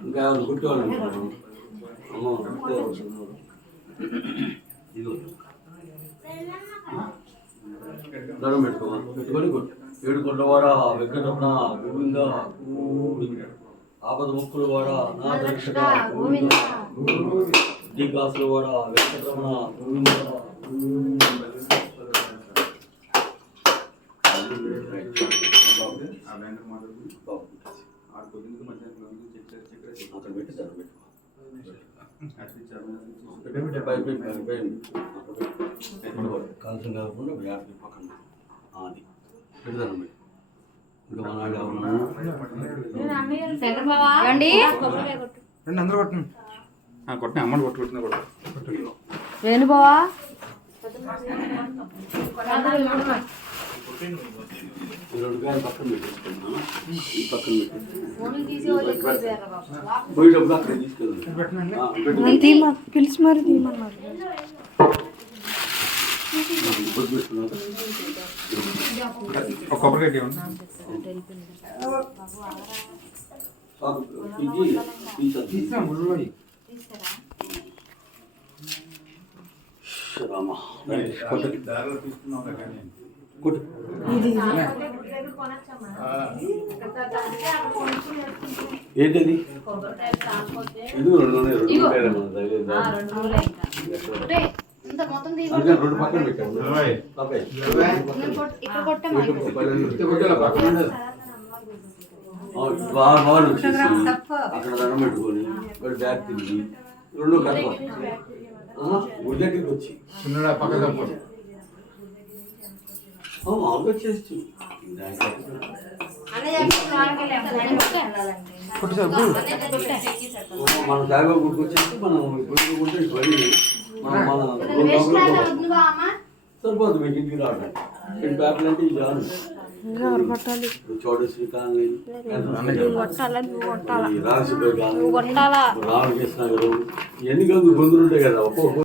ఇంకా గుర్తువాళ్ళు అమ్మ దండం పెట్టుకోమా పెట్టుకొని ఏడు కొండ వాడ వెంకటరమణ గోవింద ఆపద ముక్కుల వాడ నా రక్షక గోవింద దీకాసుల వాడ వెంకటరమణ గోవింద అక్కడ పెట్టి దండం పెట్టుకో కాల్సిన కాకుండా వ్యాధి పక్కన అది పెడతాను ఇంకా మన అందరూ కొట్టండి కొట్టిన అమ్మని కొట్టుకుంటున్నా కూడా వేణుబావా రెండు కాయలు పక్కన పెట్టేసుకున్నాను ఈ పక్కన పోయేటప్పుడు అక్కడ తీసుకెళ్ళాను పిలిచి మరి తీయమన్నారు కొబ్బరికాయ ఏంటది ఎందుకు రెండు పక్కన పెట్టాను అక్కడ దండం పెట్టుకొని బ్యాగ్ తిరిగి రెండు కలప గుడ్డకి వచ్చి పక్కన మామూలుగా చేస్తూ మన దాగా గుర్తుకొచ్చేసి మనం గుర్తుకుంటే సరిపోదు మీకు ఇంటికి రావడం రెండు బ్యాగులు అంటే ఇది చాలు చౌడశ్రీ కాలనీ రామకృష్ణ గారు ఇవన్నీ కాదు గొంతులు ఉంటాయి కదా ఒక్కొక్క